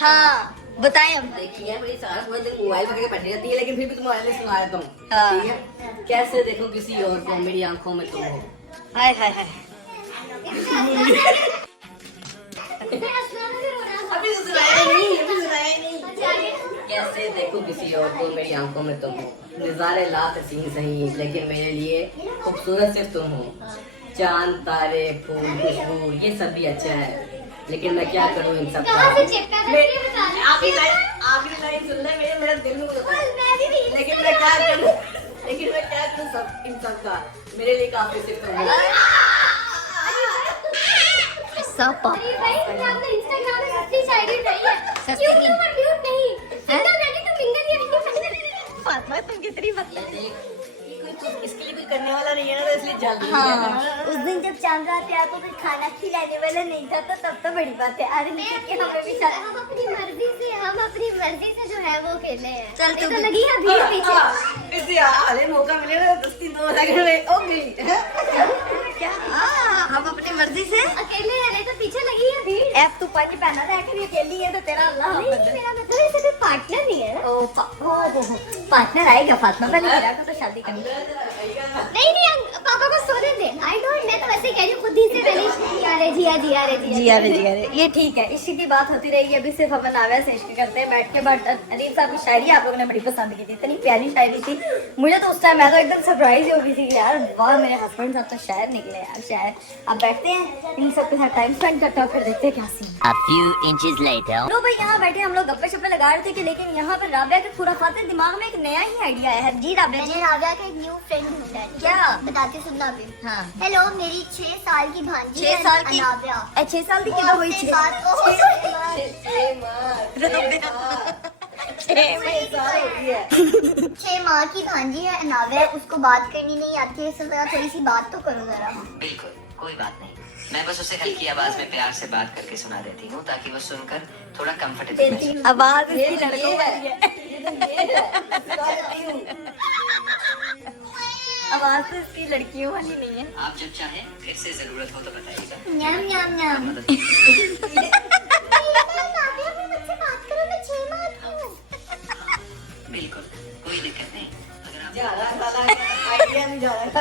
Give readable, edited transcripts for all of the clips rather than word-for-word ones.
हाँ बताएं अब। देखिए मेरी सारा पूरा दिन मोबाइल पकड़ के बैठी रहती है, लेकिन फिर भी तुम्हारे लिए सुना देता हूँ। हाँ। ठीक है, कैसे देखो किसी और को, मेरी आंखों में तुम हो। हाय हाय हाय। अभी तो सुनाया नहीं, अभी सुनाया नहीं। कैसे देखो किसी और को, मेरी आंखों में तुम हो। नजारे ला हसीन सही, लेकिन मेरे लिए खूबसूरत सिर्फ तुम हो। चांद तारे फूल खुशबू ये सब भी अच्छा है, लेकिन मैं क्या करूँ इन सब का। आखिरी लाइन सुन ले, मेरा दिल में होता है। लेकिन मैं क्या करूँ सब इन सब का। मेरे लिए काफी सिर्फ तुम हो। सब अरे भाई तुमने अपना इंस्टाग्राम में सस्ती शायरी नहीं है। क्यों तुम म्यूट नहीं? सिंगल रहती तो सिंगल ही रहती। फातिमा तुम कितनी बदतमीज। इसके लिए कुछ करने वाला नहीं है ना, तो इसलिए जल्दी। हाँ। उस दिन जब चांद रात आपको कुछ खाना खिलाने वाला नहीं था तो तब तो बड़ी बात है। अरे नहीं कि हमें भी हम अपनी मर्जी से जो है वो खेले हैं। चल तू तो लगी है भीड़ पीछे। इसे आले मौका मिलेगा तो 2 सेकंड में ओ गई। क्या हम अपनी मर्जी से अकेले रहने तो पीछे लगी है भीड़। ऐप तू पानी पहना था कि अकेली है तो तेरा अल्लाह नहीं, हाफ़िज़। मेरा मतलब ऐसे कोई पार्टनर नहीं है ना। ओ पार्टनर आएगा फातिमा, पहले हीरा को तो शादी करनी है। नहीं पापा को सोने दे। आई डोंट, मैं तो वैसे कह रही हूँ खुद ही से पहले जी आ रहे। ये ठीक है, इश्क की बात होती रहेगी। अभी सिर्फ अपन आव्या से इश्क करते हैं बैठ के। बट अरीफ साहब की शायरी आप लोगों ने बड़ी पसंद की थी, इतनी प्यारी शायरी थी। मुझे तो उस टाइम मैं तो एकदम सरप्राइज हो गई थी यार, वाह मेरे हस्बैंड साहब तो शायर निकले यार, शायर। अब बैठते हैं इन सब के साथ टाइम स्पेंड करते हैं, फिर देखते हैं क्या scene. A few inches later. लो भाई यहाँ बैठे हम लोग गप्पे शप्पे लगा रहे थे कि, लेकिन यहाँ पर राबिया के खुराफाते दिमाग में एक नया ही आइडिया है। जी राबिया जी। मैंने राबिया का एक न्यू फ्रेंड ढूंढा है। क्या? बताती सुनना भी। हाँ। हेलो, मेरी 6 साल की भांजी 6 साल की? अनाव्या। 6 साल की किलो हुई? 6 माह की भांजी है अनाव्या। उसको बात करनी नहीं आती है, इससे थोड़ी सी बात तो करो जरा। बिल्कुल कोई बात नहीं, मैं बस उसे हल्की आवाज में प्यार से बात करके सुना देती हूँ ताकि वो सुनकर थोड़ा कंफर्टेबल महसूस। आवाज इसकी लड़कों वाली है। आवाज तो इसकी लड़कियों वाली नहीं है। आप जब चाहें फिर से जरूरत हो तो बताइएगा। न्याम न्याम न्याम। मदद मुझसे बात करो, मैं 6 माह की हूँ। बिल्कुल कोई दिक्कत नहीं, अगर आप आइडिया नहीं जा रहा।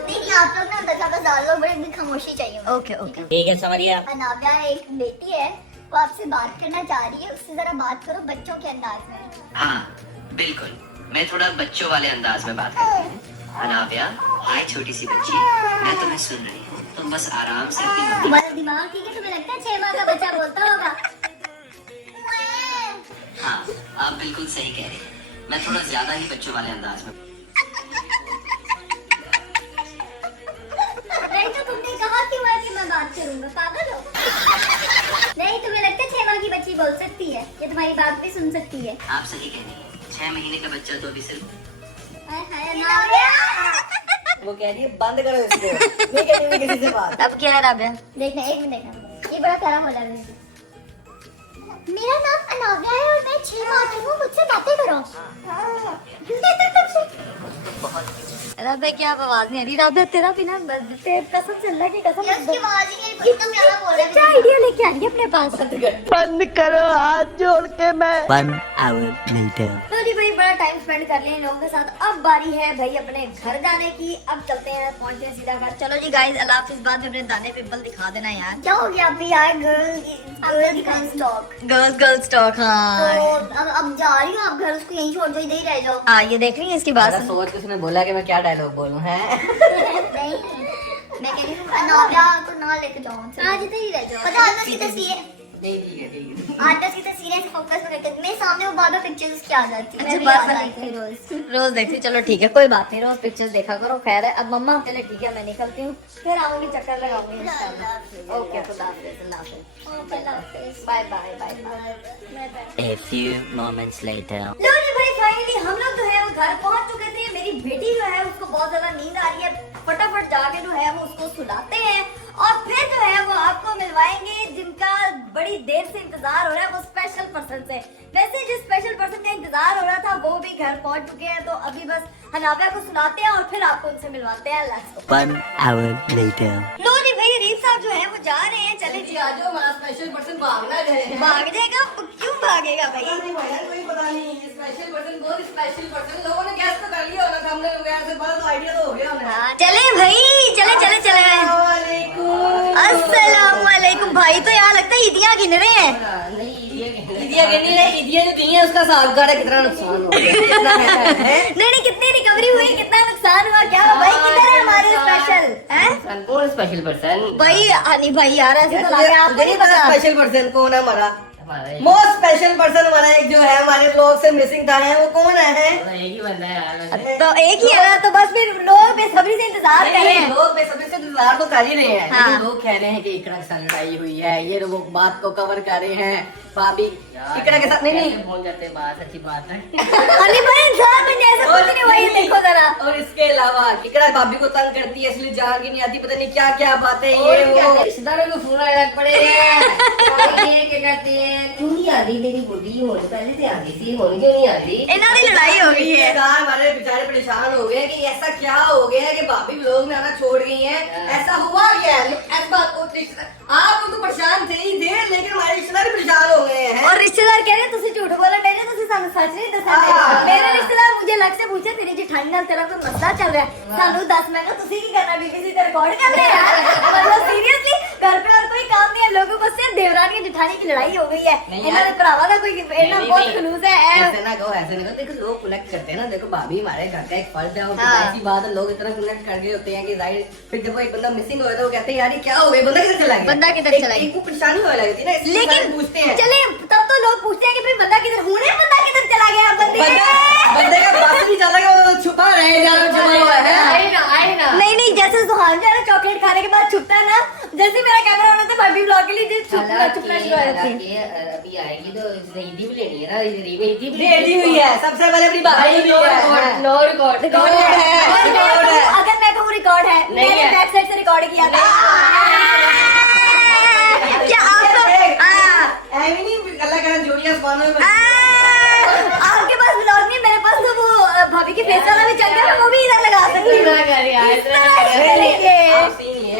नहीं, आप लोग ना बस डाल लो, बड़ी भी खामोशी चाहिए। Okay okay. ठीक है समरिया। अनाव्या एक बेटी है, वो आपसे बात करना चाह रही है। उससे जरा बात करो बच्चों के अंदाज में। हाँ बिल्कुल, मैं थोड़ा बच्चों वाले अंदाज में बात करती हूँ। अनाव्या, हाय छोटी सी बच्ची, मैं तुम्हें सुन रही हूँ, तुम बस आराम से अपनी मम्मी। तुम्हारा दिमाग ठीक है? तुम्हें लगता है 6 माह का बच्चा बोलता होगा? हाँ आप बिल्कुल सही कह रही हैं, मैं थोड़ा ज्यादा ही बच्चों वाले अंदाज में। नहीं तो तुमने कहा क्यों है कि मैं बात करूंगा? पागल हो? नहीं, तुम्हें लगता है 6 माह की बच्ची बोल सकती है? ये तुम्हारी बात भी सुन सकती है? आप सही कह रही हैं, 6 महीने का बच्चा तो अभी सिर्फ। हाय हाय अनाव्या। वो कह रही है बंद करो इसको, नहीं कह रही मैं किसी से बात। अब क्या है राबिया? देखना, एक मिनट देखना, ये बड़ा प्यारा बोला है। मेरा नाम अनाव्या है और मैं 6 माह की हूँ, मुझसे बातें करो। राबिया क्या आवाज नहीं आ रही? राबिया तेरा भी ना कसम से अल्लाह की कसम उसकी आवाज ही नहीं, कितना प्यारा बोल रहा है। क्या आइडिया लेके आ रही है अपने पास? बंद करो हाथ जोड़ के मैं। 1 hour later. तो जी भाई बड़ा टाइम स्पेंड कर लिए इन लोगों के साथ। अब बारी है भाई अपने घर जाने की। अब चलते हैं, पहुंचते हैं सीधा घर। चलो जी गाइस, अल्लाह हाफिज़। बाद में अपने दाने पिंपल दिखा देना यार। क्या हो गया अभी यार? Girls talk. Girls talk. तो हाँ अब जा रही हूँ, आप घर उसको यहीं छोड़ दो, इधर ही रह जाओ। हाँ, ये देख रही है इसकी बात अगर सोच के उसने बोला कि मैं क्या डायलॉग बोलूं है। नहीं, मैं कह रही हूँ अनाव्या को ना लेके जाओ, आज इधर ही रह जाओ। पता है उसकी तस्वीर, नहीं ठीक है ठीक है। आर्टिस्ट की तस्वीरें फोकस में करके मेरे सामने वो बार बार पिक्चर्स की आ जाती है। अच्छा, मैं भी बार-बार आ जाती हूँ रोज। रोज देखती। चलो ठीक है, कोई बात नहीं, रोज पिक्चर्स देखा करो। खैर है अब मम्मा, चले ठीक है मैं निकलती हूँ, फिर आऊंगी, चक्कर लगाऊंगी इंशाल्लाह। ओके, खुदा हाफिज़, अल्लाह हाफिज़, bye bye bye bye. A few moments later. लो जी भाई, फाइनली हम लोग जो है वो घर पहुंच चुके थे। मेरी बेटी जो है उसको बहुत ज्यादा नींद आ रही है, फटाफट जाके जो है वो उसको सुलाते हैं और फिर जो है वो आपको मिलवाएंगे जिनका बड़ी देर से इंतजार हो रहा है, वो स्पेशल पर्सन से। वैसे जिस स्पेशल पर्सन का इंतजार हो रहा था वो भी घर पहुंच चुके हैं, तो अभी बस हनाफिया को सुनाते हैं और फिर आपको उनसे मिलवाते हैं। Let's go। 1 hour later. लो जी भाई, रीफ साहब जो है वो जा रहे हैं, चले जी। आज हमारा स्पेशल पर्सन भागना गए हैं। भाग जाएगा? क्यों भागेगा भाई? कोई पता नहीं, स्पेशल पर्सन बहुत स्पेशल पर्सन, लोगों ने गैस तो कर लिया होगा, हमने ऐसे बड़ा तो आइडिया तो हो गया उन्हें। हाँ, चले भाई, चले चले चले अस्सलाम वालेकुम। भाई तो यहाँ लगता है ईदियाँ गिन रहे हैं। नहीं, ईदिया गिनी नहीं, ईदिया जो दी है उसका हिसाब कर कितना नुकसान हो गया, कितना है। नहीं, कितनी रिकवरी हुई, कितना नुकसान हुआ, क्या हुआ भाई? किधर है हमारे स्पेशल हैं? कौन स्पेशल पर्सन? भाई हनी भाई यार, ऐसे तो लगे आपको नहीं पता। स्पेशल पर्सन कौन है हमारा? मोस्ट स्पेशल पर्सन हमारा एक जो है हमारे ब्लॉग से मिसिंग था है, वो कौन है? एक ही बंदा है यार। तो एक ही है ना, तो बस फिर लोग बेसब्री से इंतजार कर रहे हैं। लोग बेसब्री से इंतजार तो कर ही रहे हैं, हाँ। लेकिन लोग कह रहे हैं कि इकरा के साथ लड़ाई हुई है, ये लोग बात को कवर कर रहे हैं। भाभी इकरा के साथ नहीं पहुंच जाते, बात अच्छी बात है। हनी भाई इंसान में जैसे कुछ नहीं हुआ, ये देखो जरा। और इसके अलावा इकरा भाभी को तंग करती है, इसलिए जान की नहीं आती, पता नहीं क्या क्या बातें ये वो। रिश्तेदारों को फोन अलग पड़े हैं। ये क्या करते हैं? क्यों नहीं आ रही तेरी बुढ़ी? होने पहले से आती थी, होने क्यों नहीं आ रही? इन्हों की लड़ाई हो गई है। रिश्तेदार हमारे बेचारे परेशान हो गए कि ऐसा क्या हो गया कि भाभी लोग में आना छोड़ गई हैं, ऐसा हुआ क्या है? ऐसी बात को आप लोग तो परेशान थे ही थे, लेकिन हमारे रिश्तेदार भी परेशान हो गए हैं। और रिश्तेदार कह रहे हैं तुसी झूठ बोला, नहीं तुसी सानू सच नहीं दसा। मेरे रिश्तेदार मुझे लग से पूछे तेरी जेठानी नाल तेरा कोई मसला चल रहा है, सानू दस। मैं कहा तुसी की करना, बीबीसी ते रिकॉर्ड कर रहे हैं यार। मतलब सीरियसली घर पे और कोई काम नहीं है, लोगों को सिर्फ देवरानी और जेठानी की लड़ाई हो गई है। इन्होंने भरावा का कोई इतना बहुत खलूस है। ऐसे ना कहो, ऐसे ना कहो। देखो लोग कनेक्ट करते हैं ना, देखो भाभी हमारे घर का एक फर्ज है, और हाँ। ऐसी बात है, लोग इतना कनेक्ट कर गए होते हैं कि जाहिर फिर जब एक बंदा मिसिंग हो तो वो कहते हैं यार ये क्या हो गया, बंदा किधर चला गया, बंदा किधर चला गया? एक को परेशानी होने लगती है ना, इसलिए सारे लेकिन पूछते हैं। चले तब तो लोग पूछते हैं कि भाई बंदा किधर चला गया? बंदे का बात नहीं चला गया, वो छुपा रहे जमा हुआ है। नहीं, जैसे सुहान जो है ना चॉकलेट खाने के बाद छुपता है ना, जैसे मेरा कैमरा होना था भाभी ब्लॉग के लिए छुपना शुरू हो जाती है। अभी आएगी तो ईदी भी लेनी है ना, ईदी भी रेडी हुई है, सबसे पहले अपनी भाभी भी है। नो रिकॉर्ड रिकॉर्ड है। अगर मैं कहूँ रिकॉर्ड है, मैंने बैक साइड से रिकॉर्ड किया था। क्या आप ऐवी नहीं अल्लाह का जोड़ियां आसमानों में आपके पास ब्लॉग नहीं, मेरे पास तो वो भाभी की फेस वाला भी चल गया, मैं वो भी इधर लगा सकती हूँ।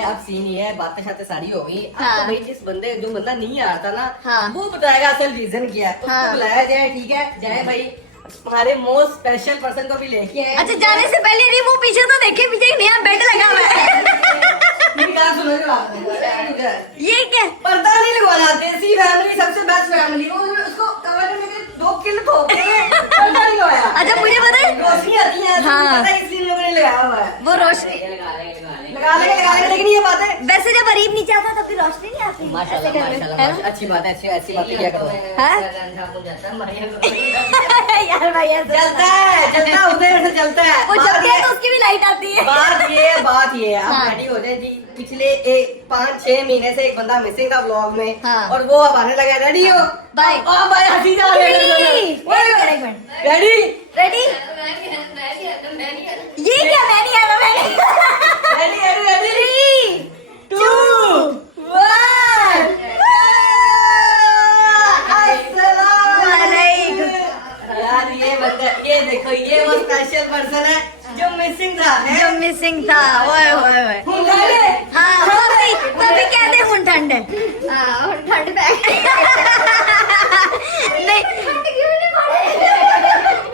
अब सीन ये है, बातें शातें सारी हो गई। अब तो भाई जिस बंदे जो बंदा नहीं आ रहा था ना, वो बताएगा असल रीजन क्या है, उसको बुलाया जाए। ठीक है, जाए भाई हमारे मोस्ट स्पेशल पर्सन को भी लेके आए। अच्छा, जाने से पहले नहीं वो पीछे तो देखे, पीछे एक नया बेड लगा हुआ है। ये क्या? पर्दा नहीं लगवाना, देसी फैमिली सबसे बेस्ट फैमिली, उसको कवर करने के 2 किल ठोके पर्दा नहीं लगाया। अच्छा, मुझे पता है रोशनी आती है, हाँ। पता है इसलिए लोगों ने लगाया हुआ है। वो रोशनी लगा लेंगे, लेकिन ये बात है वैसे जब अरीब नीचे आता तब फिर रोशनी नहीं आती। माशाल्लाह ऐसे करके, माशाल्लाह है ना? अच्छी बात है, अच्छी बात किया करो। यार भाई ऐसे चलता उधर से चलता है। वो चलती है तो उसकी भी लाइट आती है। बात ये है, हाँ। आप रेडी हो जाए जी। पिछले 5-6 महीने से एक बंदा मिसिंग था व्लॉग में, हाँ। और वो अब आने लगा। रेडी हो बाय भाई, हंसी जा रही रेडी? Ready ready? ये क्या? मैं नहीं आ रहा, मैं नहीं। रेडी 3, 2, 1। यार ये बंदा, ये देखो, ये वो स्पेशल पर्सन है जो मिसिंग था, जो मिसिंग था। ओए ओए ओए। हाँ, तभी कहते हैं हुन ठंड है। ठंड बैग नहीं,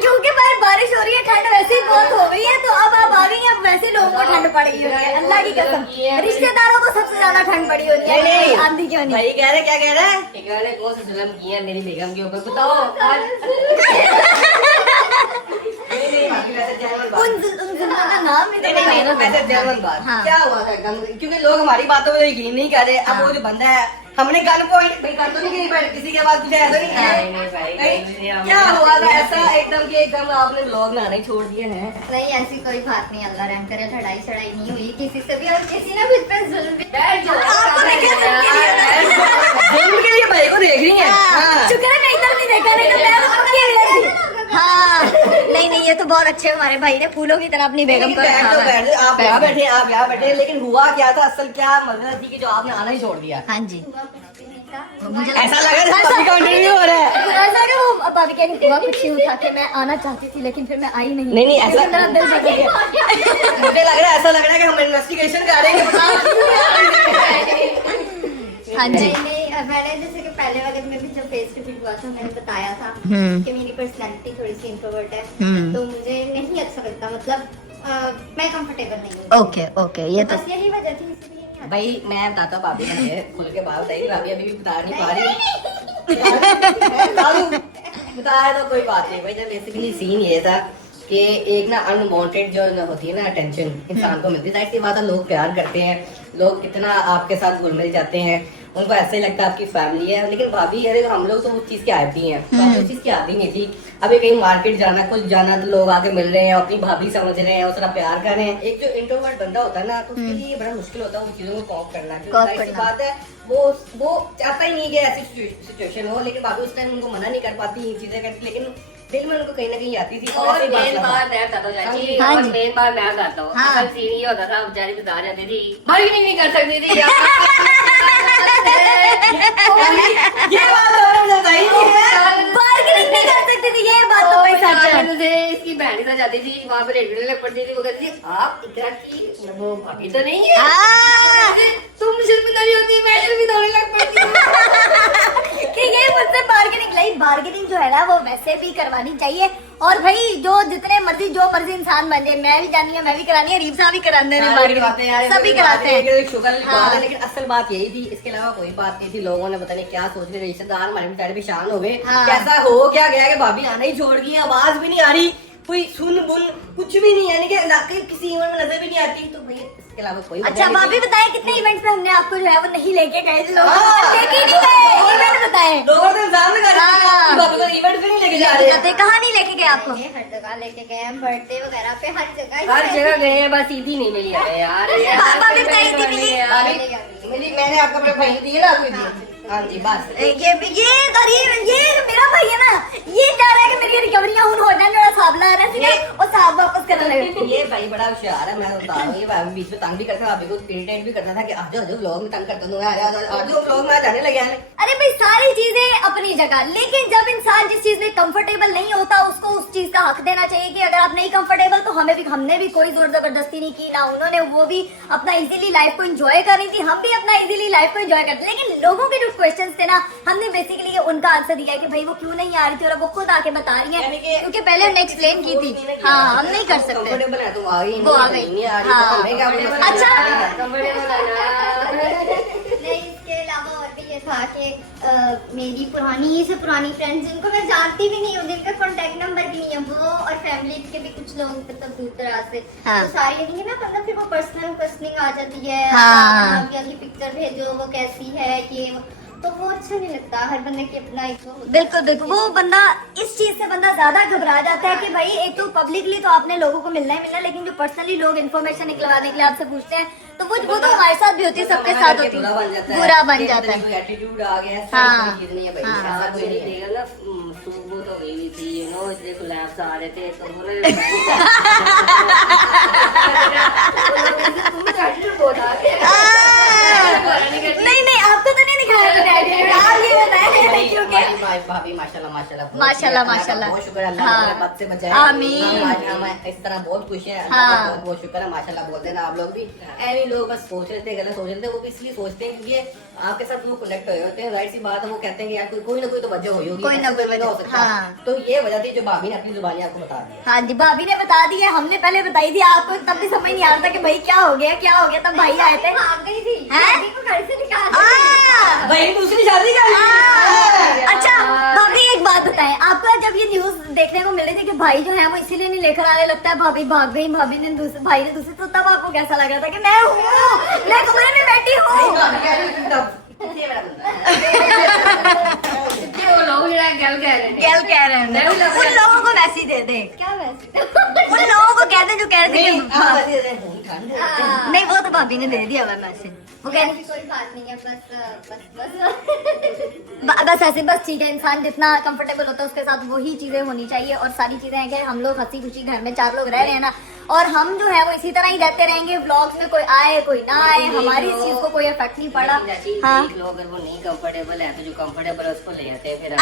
क्योंकि भाई बारिश हो रही है, ठंड वैसे ही बहुत हो गई है, तो अब आप आ गई हैं, अब वैसे लोगों को ठंड पड़ गई होगी है, अल्लाह की कसम। रिश्तेदारों को सबसे ज्यादा ठंड पड़ी होती है। नहीं। आंधी क्यों नहीं? भाई कह रहे, क्या कह रहे हैं? इकरार ने कौन सा जुल्म किया मेरी बेगम के ऊपर, बताओ। उन जुल्मों का नाम भी तो नहीं, वैसे जेन्युइन बात। हाँ। क्या हुआ था एकदम, क्योंकि लोग हमारी बातों पर यकीन नहीं कर रहे। अब वो जो बंदा है, हमने गन पॉइंट भाई कर तो नहीं कहीं पर किसी के पास कुछ ऐसा नहीं नहीं भाई, है। क्या हुआ था ऐसा एकदम कि एकदम आपने व्लॉग में आने छोड़ दिए हैं? नहीं, ऐसी कोई बात नहीं, अल्लाह रहम करे, लड़ाई शड़ाई नहीं हुई किसी से भी, और किसी ने मुझ पे जुल्म भी। बैठ जाओ। आपको देखिए फिल्म के लिए भाई को देख रही है। हाँ। शुक्र है मैं इधर नहीं देखा, नहीं तो मैं तो पक्की हुई थी। हाँ, नहीं नहीं, ये तो बहुत अच्छे हमारे भाई ने फूलों की तरह अपनी बेगम को रखा हुआ है। आप यहाँ बैठे, लेकिन हुआ क्या था, असल क्या मसला थी कि जो आपने आना ही छोड़ दिया। हाँ जी, मुझे ऐसा लगा जैसे का इंटरव्यू हो रहा है। ऐसा कि वो भाभी कहने हुआ कुछ यूँ था कि मैं आना चाहती थी लेकिन फिर मैं आई नहीं। नहीं ऐसा क्योंकि मेरा दिल जल गया। मुझे लग रहा है, ऐसा लग रहा है कि हम इन्वेस्टिगेशन कर रहे हैं। हाँ जी, मैंने जैसे कि पहले वक्त में भी जब फेस टू फेस हुआ था मैंने बताया था कि मेरी पर्सनालिटी थोड़ी सी इंट्रोवर्ट है, तो मुझे नहीं अच्छा लगता, मतलब मैं कंफर्टेबल नहीं हूँ। ओके ओके, ये तो बस यही वजह थी, इसलिए नहीं आता। भाई मैं बताता हूँ भाभी ने खुल के बात बताई, भाभी अभी भी बता नहीं पा रही। बता रहे तो कोई बात नहीं भाई। जब बेसिकली सीन ये था कि एक ना अनवांटेड जो होती है ना अटेंशन इंसान को मिलती है, जाहिर सी बात है लोग प्यार करते हैं, लोग कितना आपके साथ घुल मिल जाते हैं, उनको ऐसे ही लगता है आपकी फैमिली है। लेकिन भाभी अरे हम लोग तो उस चीज के आदी हैं, भाभी उस चीज की आदी नहीं थी। अभी कहीं मार्केट जाना कुछ जाना तो लोग आके मिल रहे हैं, अपनी भाभी समझ रहे हैं, उसका प्यार कर रहे हैं। एक जो इंट्रोवर्ट बंदा होता है ना, तो उसके लिए बड़ा मुश्किल होता है उन चीजों को कॉप करना। जाहिर सी बात है वो चाहता ही नहीं कि ऐसी सिचुएशन हो, लेकिन भाभी उस टाइम उनको मना नहीं कर पाती इन चीजें करती, लेकिन दिल में उनको कहीं ना कहीं आती थी। और मेन बात मैं बताता हूँ चाची, हाँ और जी। मेन बात मैं बताता हूँ। हाँ। असल सीन ये होता था, बेचारी बता जाती थी बार्गेनिंग नहीं कर सकती थी यार। ये बात तो मैंने बताई नहीं है। बार्गेनिंग नहीं कर सकती थी, ये बात तो भाई सच है। मुझे इसकी बहन के साथ जाती थी, वहाँ पर रेडियो लग पड़ती थी, वो कहती थी आप इकरा की वो भाभी तो नहीं है, तुम शर्मिंदा नहीं होती, मैं शर्मिंदा होने लग पड़ती हूँ। कि ये मुझसे बार्गेनिंग लाई। बार्गेनिंग जो है ना वो वैसे भी करवानी चाहिए, और भाई जो जितने मर्जी जो मर्जी इंसान बन जाए, मैं भी जानी है, मैं भी करानी है, रीफ साहब भी कराने हैं बार्गेनिंग, सभी कराते हैं। शुक्र की बात है, लेकिन असल बात यही थी, इसके अलावा कोई बात नहीं थी। लोगों ने पता नहीं क्या सोच रहे, रिश्तेदार हमारे बेचारे भी शान हो गए। हाँ। कैसा हो क्या गया कि भाभी आना ही छोड़ गई, आवाज भी नहीं आ रही, कोई सुन बुन कुछ भी नहीं, यानी कि इलाके किसी इवेंट में नजर भी नहीं आती। तो भाई इसके अलावा कोई वजह अच्छा नहीं भाभी थी। बताएं कितने इवेंट्स में हमने आपको जो है वो नहीं लेके गए थे, लोग हाँ। लेके ही नहीं गए। इवेंट बताएं, लोगों ने इंतजाम लगा रखा है हाँ। कि भाभी को इवेंट भी नहीं लेके जा रहे हैं। कहाँ नहीं लेके गए आपको? ये हर जगह लेके गए हैं, बर्थडे वगैरह पे हर जगह। हर जगह गए हैं, बस ईदी नहीं मिली है यार। भाभी बताइए, ईदी मिली? भाभी मिली, मैंने आपको अपने भाई दिए ना, आपको दिए। हाँ जी बस। ये मेरा भाई है ना, ये चाह रहा है कि मेरी रिकवरियां हो जाए, मेरा साबला आ रहा है और साहब वापस करने लगे। ये भाई बड़ा होशियार है, मैं बता रहा हूँ। ये भाई बीच में तंग भी करता था, भाभी को इरिटेट भी करता था कि आज आज व्लॉग में तंग करता हूँ, आज व्लॉग में जाने लगे हैं। अरे भाई सारी चीजें अपनी जगह, लेकिन जब इंसान जिस चीज में कंफर्टेबल नहीं होता उसको उस चीज का हक देना चाहिए कि अगर आप नहीं कंफर्टेबल तो हमने भी कोई जोर जबरदस्ती नहीं की ना उन्होंने, वो भी अपना इजीली लाइफ को एंजॉय कर रही थी, हम भी अपना इजीली लाइफ को एंजॉय करते। लेकिन लोगों के जो क्वेश्चंस थे ना, हमने बेसिकली उनका आंसर दिया कि भाई वो क्यों नहीं आ रही थी, और वो खुद आके बता रही यानी है, कि क्योंकि पहले हमने एक्सप्लेन की थी। हाँ, हम नहीं कर सकते। कंफर्टेबल है तो आ गई, वो आ गई। नहीं आ रही हाँ। तो हमें क्या पता। अच्छा। नहीं, इसके अलावा और भी ये था कि मेरी पुरानी से पुरानी फ्रेंड्स जिनको मैं जानती भी नहीं हूँ, जिनका कॉन्टेक्ट नंबर भी नहीं है, वो और फैमिली के भी कुछ लोग मतलब दूर दराज से, हाँ। तो सारी नहीं ना, मतलब फिर वो पर्सनल क्वेश्चनिंग आ जाती है। हाँ। आप की पिक्चर भेजो, वो कैसी है, ये तो वो अच्छा नहीं लगता। हर बंदे की अपना एक वो होता है। बिल्कुल बिल्कुल, वो बंदा इस चीज से बंदा ज्यादा घबरा जाता है कि भाई एक तो पब्लिकली तो आपने लोगों को मिलना ही मिलना, लेकिन जो पर्सनली लोग इन्फॉर्मेशन निकलवाने के लिए आपसे पूछते हैं तो वो तो हमारे साथ भी होती है, सबके साथ होती है, बुरा बन जाता है। एटीट्यूड आ गया, हाँ। चीज नहीं है भाई, हाँ। ऐसा कोई नहीं है। देगा ना, सुबह तो गई हुई थी, यू नो, इसलिए गुलाब आ रहे थे तो बोले नहीं आपको तो नहीं दिखाया मैंने attitude, आप ये बताएं क्योंकि भाभी माशाल्लाह माशाल्लाह, माशाल्लाह। बहुत शुक्र है, अल्लाह हाँ। हमारे पद से बचाए। आमीन। हम इस तरह बहुत खुश हैं, हाँ। बहुत बहुत शुक्र है, माशाल्लाह बोलते हैं ना आप लोग भी। ऐसे लोग बस सोच रहे थे, गलत सोच रहे थे, वो भी इसलिए सोचते हैं क्योंकि आपके साथ वो कनेक्ट हुए होते हैं, राइट सी बात है। वो कहते हैं कि यार कोई ना कोई तो वजह हुई होगी, कोई ना कोई वजह, हो सकता है। हाँ। तो ये वजह थी जो भाभी ने अपनी जुबानी आपको बता दी। हाँ जी, भाभी ने बता दी है, हमने पहले बताई थी आपको, तब भी समझ नहीं आ रहा था कि भाई क्या हो गया, तब भाई आए थे। भाग गई थी, हैं? शादी को घर से निकाल दिया। भाई दूसरी शादी कर ली। अच्छा भाभी एक बात बताएं, आपको जब ये न्यूज देखने को मिल रही थी कि भाई जो है वो इसीलिए नहीं लेकर आने, लगता है भाभी भाग गई, भाई ने दूसरे, तो तब आपको कैसा लग रहा था कि मैं हूँ, मैं कमरे में बैठी हूँ? वो लोग जो है गल कह रहे थे। क्या कह रहे हैं उन लोगों को वैसी दे दे। क्या वैसे उन लोगों को कहते जो कह रहे थे कि हाँ। नहीं वो तो भाभी ने दे दिया हुआ मैसेज। वो कह रही कोई बात नहीं है, बस बस ऐसे बस ठीक है, इंसान जितना कंफर्टेबल होता है उसके साथ वही चीजें होनी चाहिए। और सारी चीजें हैं कि हम लोग हंसी खुशी घर में 4 लोग रह रहे हैं ना, और हम जो है वो इसी तरह ही रहते रहेंगे। व्लॉग्स में कोई आए कोई ना आए, हमारी इस चीज को कोई इफेक्ट नहीं पड़ा। हाँ देख लो, अगर वो नहीं कंफर्टेबल है तो जो कंफर्टेबल है उसको ले आते हैं फिर। आ!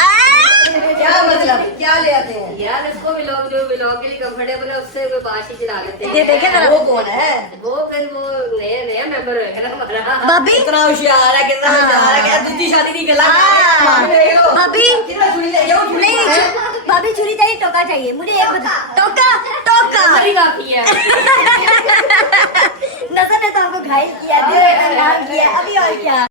क्या मतलब क्या ले आते हैं यार? उसको व्लॉग जो व्लॉग के लिए कंफर्टेबल है उससे वो बात ही चला लेते हैं। ये देखे ना, वो कौन है? वो फिर वो नया मेंबर होएगा ना हमारा। भाभी कितना होशियार है, कितना होशियार है। क्या दूसरी शादी नहीं गला भाभी नहीं, भाभी छुरी चाहिए, टोका चाहिए। मुझे एक बता, टोका टोका काफी है। नजर ने तो हमको घायल किया, दिल ने कंगाल किया, अभी और क्या।